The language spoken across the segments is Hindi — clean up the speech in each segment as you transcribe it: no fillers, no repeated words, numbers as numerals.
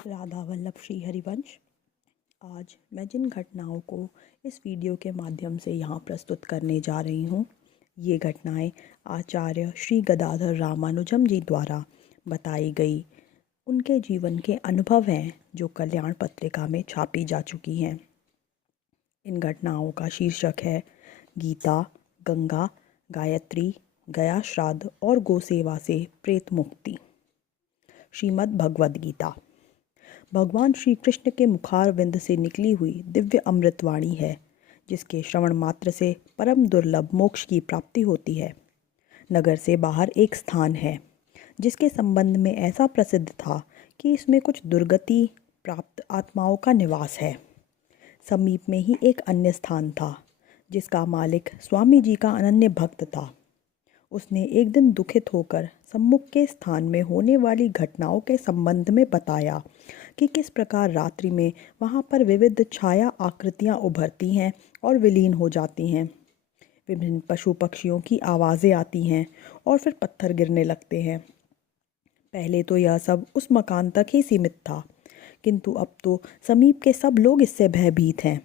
राधा वल्लभ श्री हरिवंश। आज मैं जिन घटनाओं को इस वीडियो के माध्यम से यहाँ प्रस्तुत करने जा रही हूँ, ये घटनाएं आचार्य श्री गदाधर रामानुजम जी द्वारा बताई गई उनके जीवन के अनुभव हैं जो कल्याण पत्रिका में छापी जा चुकी हैं। इन घटनाओं का शीर्षक है गीता, गंगा, गायत्री, गया श्राद्ध और गोसेवा से प्रेत मुक्ति। श्रीमद् भगवद गीता भगवान श्री कृष्ण के मुखारविंद से निकली हुई दिव्य अमृतवाणी है, जिसके श्रवण मात्र से परम दुर्लभ मोक्ष की प्राप्ति होती है। नगर से बाहर एक स्थान है जिसके संबंध में ऐसा प्रसिद्ध था कि इसमें कुछ दुर्गति प्राप्त आत्माओं का निवास है। समीप में ही एक अन्य स्थान था जिसका मालिक स्वामी जी का अनन्य भक्त था। उसने एक दिन दुखित होकर सम्मुख के स्थान में होने वाली घटनाओं के संबंध में बताया कि किस प्रकार रात्रि में वहाँ पर विविध छाया आकृतियाँ उभरती हैं और विलीन हो जाती हैं। विभिन्न पशु पक्षियों की आवाज़ें आती हैं और फिर पत्थर गिरने लगते हैं। पहले तो यह सब उस मकान तक ही सीमित था, किंतु अब तो समीप के सब लोग इससे भयभीत हैं।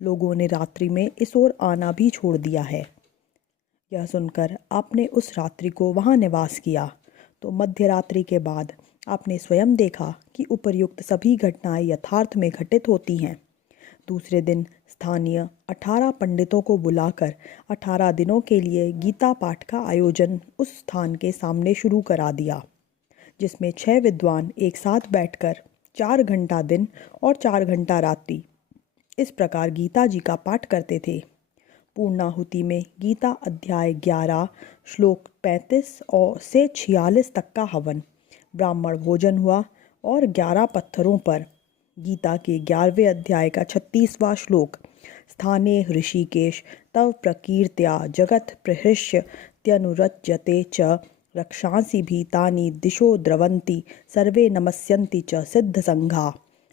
लोगों ने रात्रि में इस ओर आना भी छोड़ दिया है। यह सुनकर आपने उस रात्रि को वहाँ निवास किया तो मध्य रात्रि के बाद आपने स्वयं देखा कि उपर्युक्त सभी घटनाएं यथार्थ में घटित होती हैं। दूसरे दिन स्थानीय 18 पंडितों को बुलाकर 18 दिनों के लिए गीता पाठ का आयोजन उस स्थान के सामने शुरू करा दिया, जिसमें 6 विद्वान एक साथ बैठकर 4 घंटा दिन और 4 घंटा रात्रि इस प्रकार गीता जी का पाठ करते थे। पूर्णाहुति में गीता अध्याय 11 श्लोक 35 और से 46 तक का हवन, ब्राह्मण भोजन हुआ और 11 पत्थरों पर गीता के 11वें अध्याय का 36वां श्लोक, स्थाने ऋषिकेश तव प्रकीर्त्या जगत प्रहृष्य त्यनुरज्यते च रक्षांसि भीतानि दिशो द्रवंती सर्वे नमस्यन्ति च सिद्ध संघा,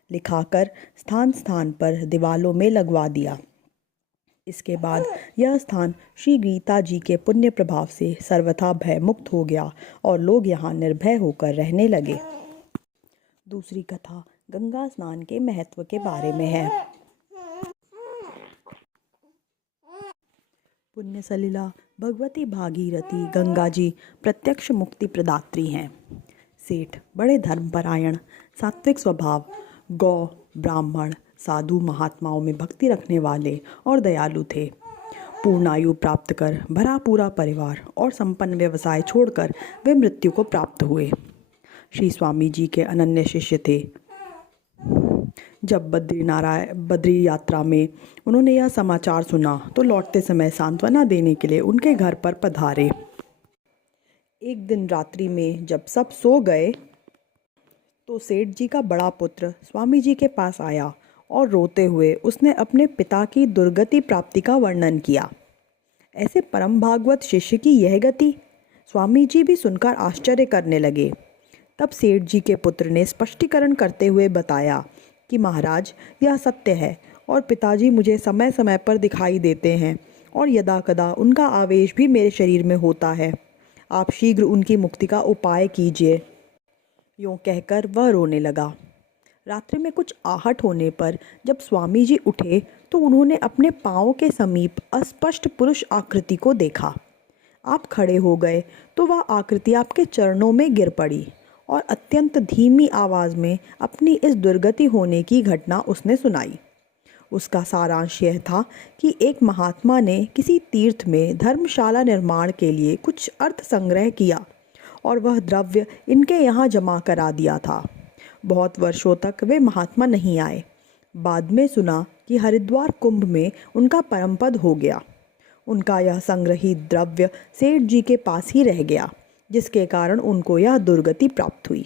लिखाकर स्थान स्थान पर दीवालों में लगवा दिया। इसके बाद यह स्थान श्री गीता जी के पुण्य प्रभाव से सर्वथा भय मुक्त हो गया और लोग यहाँ निर्भय होकर रहने लगे। दूसरी कथा गंगा स्नान के महत्व के बारे में है। पुण्य सलिला भगवती भागीरथी गंगा जी प्रत्यक्ष मुक्ति प्रदात्री हैं। सेठ बड़े धर्मपरायण, सात्विक स्वभाव, गौ, ब्राह्मण, साधु महात्माओं में भक्ति रखने वाले और दयालु थे। पूर्णायु प्राप्त कर भरा पूरा परिवार और संपन्न व्यवसाय छोड़कर वे मृत्यु को प्राप्त हुए। श्री स्वामी जी के अनन्य शिष्य थे। जब बद्री यात्रा में उन्होंने यह समाचार सुना तो लौटते समय सांत्वना देने के लिए उनके घर पर पधारे। एक दिन रात्रि में जब सब सो गए तो सेठ जी का बड़ा पुत्र स्वामी जी के पास आया और रोते हुए उसने अपने पिता की दुर्गति प्राप्ति का वर्णन किया। ऐसे परम भागवत शिष्य की यह गति! स्वामी जी भी सुनकर आश्चर्य करने लगे। तब सेठ जी के पुत्र ने स्पष्टीकरण करते हुए बताया कि महाराज, यह सत्य है और पिताजी मुझे समय समय पर दिखाई देते हैं और यदा कदा उनका आवेश भी मेरे शरीर में होता है। आप शीघ्र उनकी मुक्ति का उपाय कीजिए। यूँ कहकर वह रोने लगा। रात्रि में कुछ आहट होने पर जब स्वामी जी उठे तो उन्होंने अपने पाँव के समीप अस्पष्ट पुरुष आकृति को देखा। आप खड़े हो गए तो वह आकृति आपके चरणों में गिर पड़ी और अत्यंत धीमी आवाज़ में अपनी इस दुर्गति होने की घटना उसने सुनाई। उसका सारांश यह था कि एक महात्मा ने किसी तीर्थ में धर्मशाला निर्माण के लिए कुछ अर्थ संग्रह किया और वह द्रव्य इनके यहाँ जमा करा दिया था। बहुत वर्षों तक वे महात्मा नहीं आए। बाद में सुना कि हरिद्वार कुंभ में उनका परमपद हो गया। उनका यह संग्रहित द्रव्य सेठ जी के पास ही रह गया, जिसके कारण उनको यह दुर्गति प्राप्त हुई।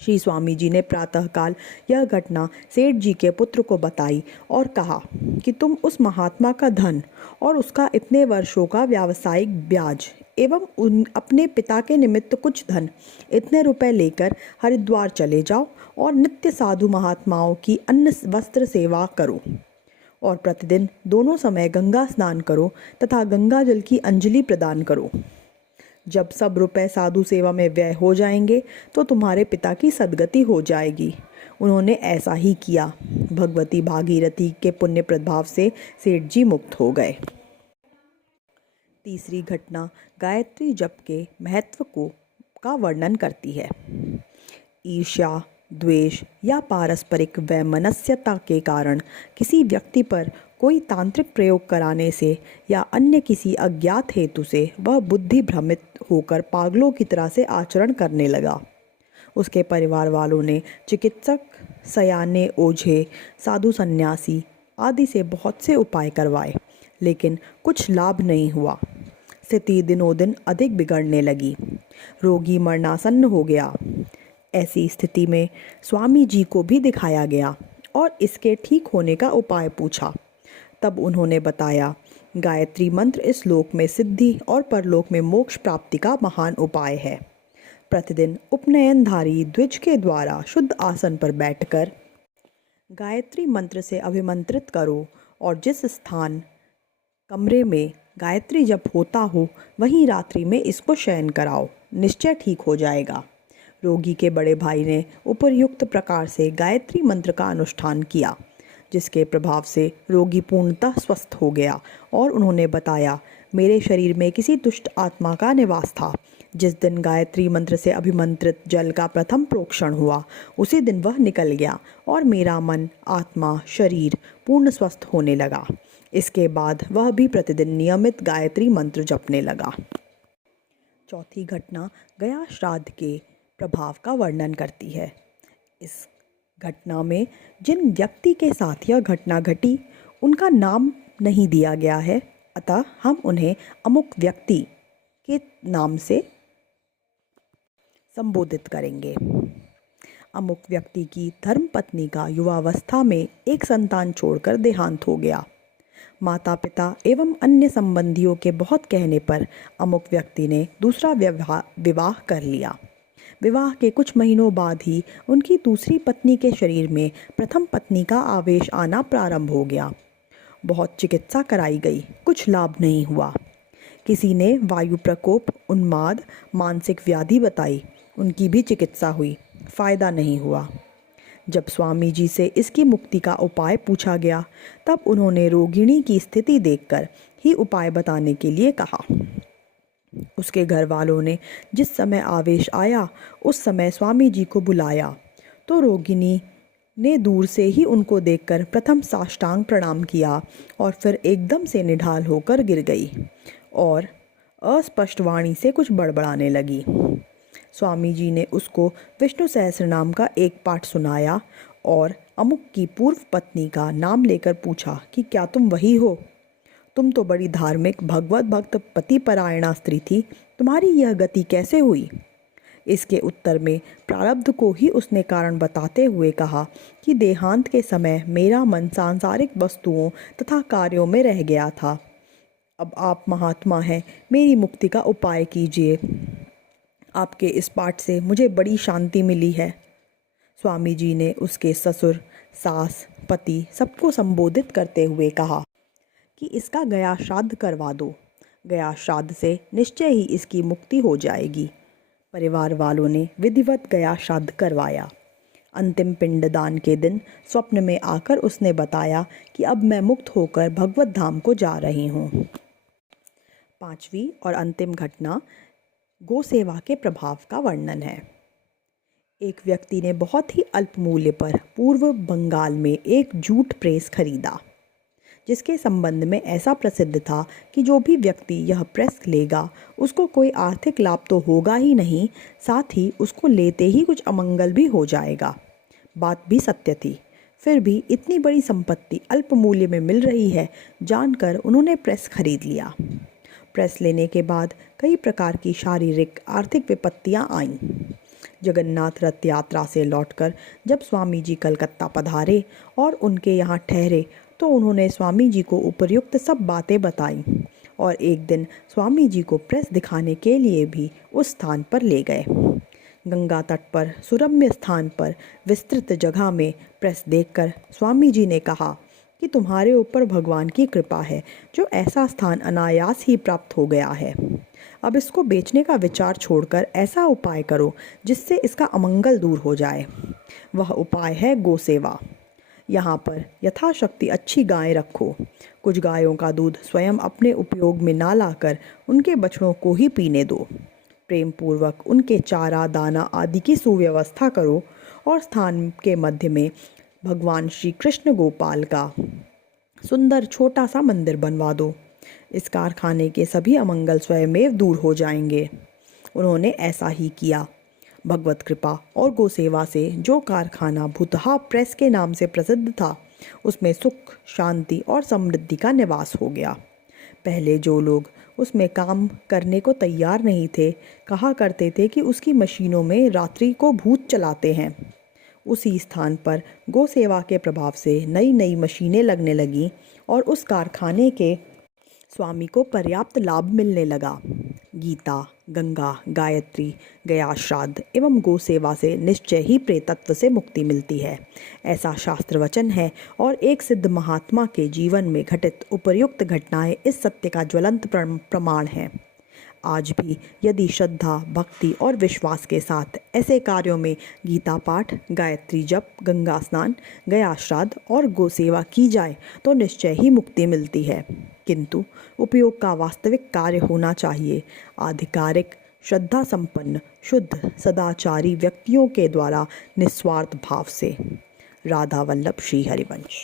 श्री स्वामी जी ने प्रातःकाल यह घटना सेठ जी के पुत्र को बताई और कहा कि तुम उस महात्मा का धन और उसका इतने वर्षों का व्यावसायिक ब्याज एवं अपने पिता के निमित्त कुछ धन, इतने रुपए लेकर हरिद्वार चले जाओ और नित्य साधु महात्माओं की अन्न वस्त्र सेवा करो और प्रतिदिन दोनों समय गंगा स्नान करो तथा गंगा जल की अंजलि प्रदान करो। जब सब रुपए साधु सेवा में व्यय हो जाएंगे तो तुम्हारे पिता की सदगति हो जाएगी। उन्होंने ऐसा ही किया। भगवती भागीरथी के पुण्य प्रभाव से सेठ जी मुक्त हो गए। तीसरी घटना गायत्री जप के महत्व का वर्णन करती है। ईर्ष्या, द्वेष या पारस्परिक वैमनस्यता के कारण किसी व्यक्ति पर कोई तांत्रिक प्रयोग कराने से या अन्य किसी अज्ञात हेतु से वह बुद्धि भ्रमित होकर पागलों की तरह से आचरण करने लगा। उसके परिवार वालों ने चिकित्सक, सयाने, ओझे, साधु सन्यासी आदि से बहुत से उपाय करवाए, लेकिन कुछ लाभ नहीं हुआ। स्थिति दिनों दिन अधिक बिगड़ने लगी। रोगी मरणासन्न हो गया। ऐसी स्थिति में स्वामी जी को भी दिखाया गया और इसके ठीक होने का उपाय पूछा। तब उन्होंने बताया, गायत्री मंत्र इस लोक में सिद्धि और परलोक में मोक्ष प्राप्ति का महान उपाय है। प्रतिदिन उपनयनधारी द्विज के द्वारा शुद्ध आसन पर बैठकर गायत्री मंत्र से अभिमंत्रित करो और जिस स्थान कमरे में गायत्री जप होता हो वहीं रात्रि में इसको शयन कराओ, निश्चय ठीक हो जाएगा। रोगी के बड़े भाई ने उपर्युक्त प्रकार से गायत्री मंत्र का अनुष्ठान किया, जिसके प्रभाव से रोगी पूर्णतः स्वस्थ हो गया और उन्होंने बताया, मेरे शरीर में किसी दुष्ट आत्मा का निवास था। जिस दिन गायत्री मंत्र से अभिमंत्रित जल का प्रथम प्रोक्षण हुआ उसी दिन वह निकल गया और मेरा मन, आत्मा, शरीर पूर्ण स्वस्थ होने लगा। इसके बाद वह भी प्रतिदिन नियमित गायत्री मंत्र जपने लगा। चौथी घटना गया श्राद्ध के प्रभाव का वर्णन करती है। इस घटना में जिन व्यक्ति के साथ यह घटना घटी उनका नाम नहीं दिया गया है, अतः हम उन्हें अमुक व्यक्ति के नाम से संबोधित करेंगे। अमुक व्यक्ति की धर्मपत्नी का युवावस्था में एक संतान छोड़कर देहांत हो गया। माता पिता एवं अन्य संबंधियों के बहुत कहने पर अमुक व्यक्ति ने दूसरा विवाह कर लिया। विवाह के कुछ महीनों बाद ही उनकी दूसरी पत्नी के शरीर में प्रथम पत्नी का आवेश आना प्रारंभ हो गया। बहुत चिकित्सा कराई गई, कुछ लाभ नहीं हुआ। किसी ने वायु प्रकोप, उन्माद, मानसिक व्याधि बताई, उनकी भी चिकित्सा हुई, फायदा नहीं हुआ। जब स्वामी जी से इसकी मुक्ति का उपाय पूछा गया तब उन्होंने रोगिणी की स्थिति देखकर ही उपाय बताने के लिए कहा। उसके घर वालों ने जिस समय आवेश आया उस समय स्वामी जी को बुलाया तो रोगिणी ने दूर से ही उनको देखकर प्रथम साष्टांग प्रणाम किया और फिर एकदम से निढाल होकर गिर गई और अस्पष्ट वाणी से कुछ बड़बड़ाने लगी। स्वामी जी ने उसको विष्णु सहस्रनाम का एक पाठ सुनाया और अमुक की पूर्व पत्नी का नाम लेकर पूछा कि क्या तुम वही हो? तुम तो बड़ी धार्मिक, भगवत भक्त, पतिपरायणा स्त्री थी, तुम्हारी यह गति कैसे हुई? इसके उत्तर में प्रारब्ध को ही उसने कारण बताते हुए कहा कि देहांत के समय मेरा मन सांसारिक वस्तुओं तथा कार्यों में रह गया था। अब आप महात्मा हैं, मेरी मुक्ति का उपाय कीजिए। आपके इस पाठ से मुझे बड़ी शांति मिली है। स्वामी जी ने उसके ससुर, सास, पति सबको संबोधित करते हुए कहा कि इसका गया श्राद्ध करवा दो। गया श्राद्ध से निश्चय ही इसकी मुक्ति हो जाएगी। परिवार वालों ने विधिवत गया श्राद्ध करवाया। अंतिम पिंडदान के दिन स्वप्न में आकर उसने बताया कि अब मैं मुक्त होकर भगवत धाम को जा रही हूँ। पांचवी और अंतिम घटना गो सेवा के प्रभाव का वर्णन है। एक व्यक्ति ने बहुत ही अल्प मूल्य पर पूर्व बंगाल में एक जूट प्रेस खरीदा, जिसके संबंध में ऐसा प्रसिद्ध था कि जो भी व्यक्ति यह प्रेस लेगा उसको कोई आर्थिक लाभ तो होगा ही नहीं, साथ ही उसको लेते ही कुछ अमंगल भी हो जाएगा। बात भी सत्य थी। फिर भी इतनी बड़ी संपत्ति अल्प मूल्य में मिल रही है जानकर उन्होंने प्रेस खरीद लिया। प्रेस लेने के बाद कई प्रकार की शारीरिक आर्थिक विपत्तियां आईं। जगन्नाथ रथ यात्रा से लौटकर जब स्वामी जी कलकत्ता पधारे और उनके यहाँ ठहरे तो उन्होंने स्वामी जी को उपर्युक्त सब बातें बताई और एक दिन स्वामी जी को प्रेस दिखाने के लिए भी उस स्थान पर ले गए। गंगा तट पर सुरम्य स्थान पर विस्तृत जगह में प्रेस देखकर स्वामी जी ने कहा कि तुम्हारे ऊपर भगवान की कृपा है जो ऐसा स्थान अनायास ही प्राप्त हो गया है। अब इसको बेचने का विचार छोड़कर ऐसा उपाय करो जिससे इसका अमंगल दूर हो जाए। वह उपाय है गौ सेवा। यहाँ पर यथाशक्ति अच्छी गायें रखो। कुछ गायों का दूध स्वयं अपने उपयोग में ना लाकर उनके बछड़ों को ही पीने दो। प्रेम पूर्वक उनके चारा दाना आदि की सुव्यवस्था करो और स्थान के मध्य में भगवान श्री कृष्ण गोपाल का सुंदर छोटा सा मंदिर बनवा दो। इस कारखाने के सभी अमंगल स्वयमेव दूर हो जाएंगे। उन्होंने ऐसा ही किया। भगवत कृपा और गोसेवा से जो कारखाना भूतहा प्रेस के नाम से प्रसिद्ध था, उसमें सुख, शांति और समृद्धि का निवास हो गया। पहले जो लोग उसमें काम करने को तैयार नहीं थे, कहा करते थे कि उसकी मशीनों में रात्रि को भूत चलाते हैं। उसी स्थान पर गौ सेवा के प्रभाव से नई नई मशीनें लगने लगीं और उस कारखाने के स्वामी को पर्याप्त लाभ मिलने लगा। गीता, गंगा, गायत्री, गया श्राद्ध एवं गौ सेवा से निश्चय ही प्रेतत्व से मुक्ति मिलती है, ऐसा शास्त्र वचन है और एक सिद्ध महात्मा के जीवन में घटित उपर्युक्त घटनाएं इस सत्य का ज्वलंत प्रमाण हैं। आज भी यदि श्रद्धा, भक्ति और विश्वास के साथ ऐसे कार्यों में गीता पाठ, गायत्री जप, गंगा स्नान, गया श्राद्ध और गौ सेवा की जाए तो निश्चय ही मुक्ति मिलती है। किंतु उपयोग का वास्तविक कार्य होना चाहिए। आधिकारिक, श्रद्धा संपन्न, शुद्ध, सदाचारी व्यक्तियों के द्वारा निस्वार्थ भाव से। राधा वल्लभ श्री हरिवंश।